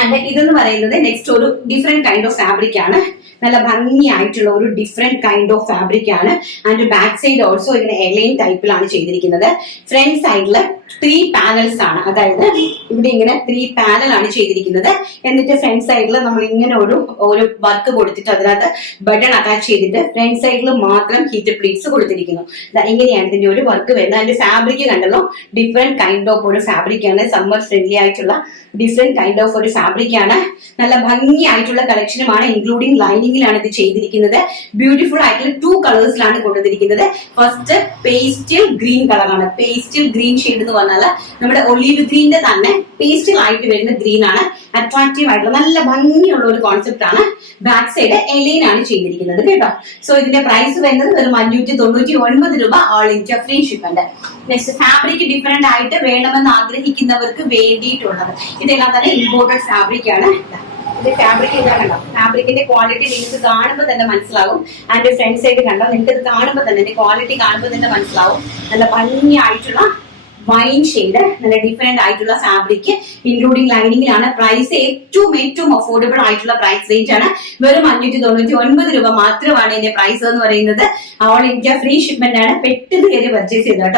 And ഇതെന്ന് പറയുന്നത് next ഒരു ഡിഫറെന്റ് കൈൻഡ് ഓഫ് ഫാബ്രിക് ആണ്. നല്ല ഭംഗിയായിട്ടുള്ള ഒരു ഡിഫറെന്റ് കൈൻഡ് ഓഫ് ഫാബ്രിക് ആണ്. ആൻഡ് ബാക്ക് സൈഡ് ഓൾസോ ഇങ്ങനെ എലൈൻ ടൈപ്പിലാണ് ചെയ്തിരിക്കുന്നത്. ഫ്രണ്ട് സൈഡില് 3 പാനൽസ് ആണ്, അതായത് ഇവിടെ ഇങ്ങനെ 3 പാനൽ ആണ് ചെയ്തിരിക്കുന്നത്. എന്നിട്ട് ഫ്രണ്ട് സൈഡിൽ നമ്മൾ ഇങ്ങനെ ഒരു വർക്ക് കൊടുത്തിട്ട് അതിനകത്ത് ബട്ടൺ അറ്റാച്ച് ചെയ്തിട്ട് ഫ്രണ്ട് സൈഡിൽ മാത്രം ഹീറ്റ് പ്ലീറ്റ്സ് കൊടുത്തിരിക്കുന്നു. ഇങ്ങനെയാണ് ഇതിന്റെ ഒരു വർക്ക് വരുന്നത്. അതിന്റെ ഫാബ്രിക് കണ്ടല്ലോ, ഡിഫറെന്റ് കൈൻഡ് ഓഫ് ഒരു ഫാബ്രിക് ആണ്. സമ്മർ ഫ്രണ്ട്ലി ആയിട്ടുള്ള ഡിഫറെന്റ് കൈൻഡ് ഓഫ് ഒരു ഫാബ്രിക് ആണ്. നല്ല ഭംഗിയായിട്ടുള്ള കളക്ഷനുമാണ്. ഇൻക്ലൂഡിംഗ് ലൈനിങ്ങിലാണ് ഇത് ചെയ്തിരിക്കുന്നത്. ബ്യൂട്ടിഫുൾ ആയിട്ടുള്ള 2 കളേഴ്സിലാണ് കൊണ്ടുവന്നിരിക്കുന്നത്. ഫസ്റ്റ് പേസ്റ്റൽ ഗ്രീൻ കളറാണ്. പേസ്റ്റൽ ഗ്രീൻ ഷെയ്ഡ് എന്ന് പറഞ്ഞാൽ നമ്മുടെ ഒലീവ് ഗ്രീനിന്റെ തന്നെ പേസ്റ്റൽ ആയിട്ട് വരുന്ന ഗ്രീൻ ആണ്. അട്രാക്റ്റീവ് ആയിട്ടുള്ള നല്ല ഭംഗിയുള്ള ഒരു കോൺസെപ്റ്റ് ആണ്. ബാക്ക് സൈഡ് എലൈൻ ആണ് ചെയ്തിരിക്കുന്നത് കേട്ടോ. സോ ഇതിന്റെ പ്രൈസ് വരുന്നത് വെറും 599 രൂപ, all India free shipment. Next fabric different ആയിട്ട് വേണമെന്ന് ആഗ്രഹിക്കുന്നവർക്ക് വേണ്ടിയിട്ടുള്ളത് ഇതെല്ലാം തന്നെ ഇമ്പോർട്ടഡ് ഫാബ്രിക് ആണ്. ഇത് ഫാബ്രിക് ഇതാ കണ്ടോ, ഫാബ്രിക്കിന്റെ ക്വാളിറ്റി നിങ്ങൾക്ക് കാണുമ്പോൾ തന്നെ മനസ്സിലാവും. ആൻഡ് ഫ്രണ്ട് സൈഡ് കണ്ടോ, നിങ്ങൾക്ക് ഇത് കാണുമ്പോൾ തന്നെ ഇതിന്റെ ക്വാളിറ്റി കാണുമ്പോൾ തന്നെ മനസ്സിലാവും. നല്ല ഭംഗിയായിട്ടുള്ള വൈൻ ഷെയ്ഡ്, നല്ല ഡിഫറെന്റ് ആയിട്ടുള്ള ഫാബ്രിക് ഇൻക്ലൂഡിംഗ് ലൈനിങ്ങിലാണ്. പ്രൈസ് ഏറ്റവും അഫോർഡബിൾ ആയിട്ടുള്ള പ്രൈസ് റേഞ്ച് ആണ്. വെറും 599 രൂപ മാത്രമാണ് ഇതിന്റെ പ്രൈസ് എന്ന് പറയുന്നത്. ഓൾ ഇന്ത്യ ഫ്രീ ഷിപ്മെന്റ് ആണ്. പെട്ടെന്ന് കയറി പർച്ചേസ് ചെയ്തോ കേട്ടോ.